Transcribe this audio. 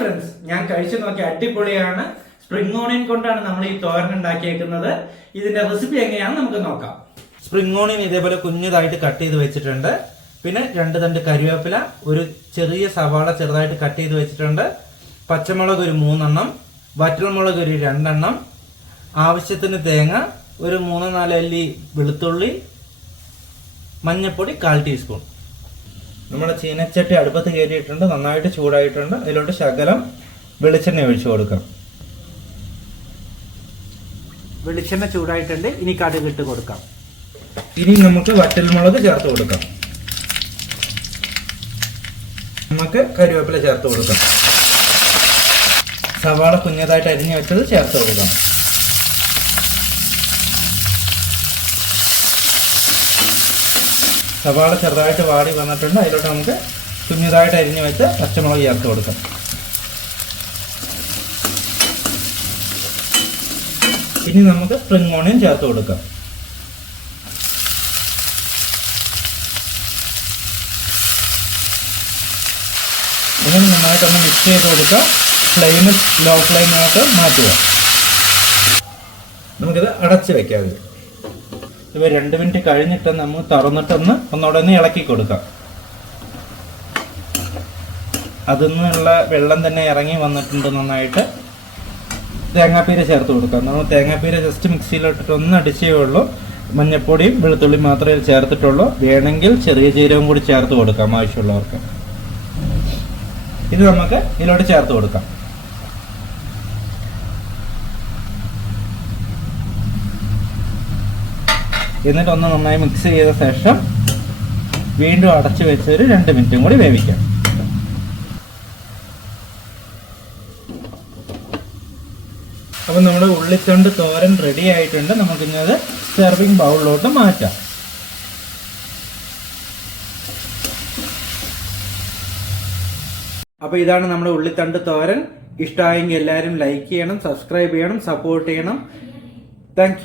Friends ഞാൻ കഴിച്ചു നോക്കി അടിപൊളിയാണ്. സ്പ്രിംഗ് ഓണിയൻ കൊണ്ടാണ് നമ്മൾ ഈ തോരൻ ഉണ്ടാക്കിയേക്കുന്നത്. ഇതിന്റെ റെസിപ്പി എങ്ങനെയാണെന്ന് നമുക്ക് നോക്കാം. സ്പ്രിംഗ് ഓണിയൻ ഇതേപോലെ കുഞ്ഞതായിട്ട് കട്ട് ചെയ്ത് വെച്ചിട്ടുണ്ട്. പിന്നെ രണ്ട് തണ്ട് കരിവേപ്പില ഒരു ചെറിയ സവാള ചെറുതായിട്ട് കട്ട് ചെയ്ത് വെച്ചിട്ടുണ്ട്. പച്ചമുളക് ഒരു മൂന്നെണ്ണം വറ്റൽമുളക് ഒരു രണ്ടെണ്ണം ആവശ്യത്തിന് തേങ്ങ ഒരു മൂന്ന് നാല് അല്ലി വെളുത്തുള്ളി മഞ്ഞപ്പൊടി കാൽ ടീസ്പൂൺ നമ്മുടെ ചീനച്ചട്ടി അടുപ്പത്ത് കയറിയിട്ടുണ്ട് നന്നായിട്ട് ചൂടായിട്ടുണ്ട്. അതിലോട്ട് ശകലം വെളിച്ചെണ്ണ ഒഴിച്ചു കൊടുക്കാം. വെളിച്ചെണ്ണ ചൂടായിട്ടുണ്ട് ഇനി കടുക് ഇട്ട് കൊടുക്കാം. ഇനി നമുക്ക് വറ്റൽമുളക് ചേർത്ത് കൊടുക്കാം. നമുക്ക് കരുവേപ്പില ചേർത്ത് കൊടുക്കാം. സവാള കുഞ്ഞതായിട്ട് അരിഞ്ഞു വെച്ചത് ചേർത്ത് കൊടുക്കാം. സവാള ചെറുതായിട്ട് വാടി വന്നിട്ടുണ്ട്. അതിലോട്ട് നമുക്ക് തുന്നിയതായിട്ട് അരിഞ്ഞു വെച്ച് പച്ചമുളക് ചേർത്ത് കൊടുക്കാം. ഇനി നമുക്ക് സ്പ്രിംഗ് ഓണിയൻ ചേർത്ത് കൊടുക്കാം. ഇങ്ങനെ നന്നായിട്ടൊന്ന് മിക്സ് ചെയ്ത് കൊടുക്കുക ഫ്ലെയിം ലോ ഫ്ലെയിമിലോട്ട് മാറ്റുക. നമുക്കിത് അടച്ച് വയ്ക്കാതെ ഇവ രണ്ട് മിനിറ്റ് കഴിഞ്ഞിട്ട് നമ്മൾ തുറന്നിട്ടൊന്ന് ഒന്നോടെ ഒന്ന് ഇളക്കി കൊടുക്കാം. അതിൽ നിന്നുള്ള വെള്ളം തന്നെ ഇറങ്ങി വന്നിട്ടുണ്ട് നന്നായിട്ട്. തേങ്ങാപ്പീര ചേർത്ത് കൊടുക്കാം. നമ്മൾ തേങ്ങാപ്പീര ജസ്റ്റ് മിക്സിയിലിട്ടിട്ട് ഒന്ന് അടിച്ചേ ഉള്ളൂ. മഞ്ഞപ്പൊടിയും വെളുത്തുള്ളിയും മാത്രമേ ചേർത്തിട്ടുള്ളൂ. വേണമെങ്കിൽ ചെറിയ ജീരകം കൂടി ചേർത്ത് കൊടുക്കാം ആവശ്യമുള്ളവർക്ക്. ഇത് നമുക്ക് ഇതിലോട്ട് ചേർത്ത് കൊടുക്കാം. എന്നിട്ട് ഒന്ന് നന്നായി മിക്സ് ചെയ്ത ശേഷം വീണ്ടും അടച്ചു വെച്ച് ഒരു രണ്ട് മിനിറ്റും കൂടി വേവിക്കാം. അപ്പം നമ്മുടെ ഉള്ളിത്തൊണ്ട് തോരൻ റെഡി ആയിട്ടുണ്ട്. നമുക്കിന്നത് സെർവിങ് ബൗളിലോട്ട് മാറ്റാം. അപ്പോൾ ഇതാണ് നമ്മുടെ ഉള്ളിത്തണ്ട് തോരൻ. ഇഷ്ടമായെങ്കിൽ എല്ലാവരും ലൈക്ക് ചെയ്യണം സബ്സ്ക്രൈബ് ചെയ്യണം സപ്പോർട്ട് ചെയ്യണം. താങ്ക്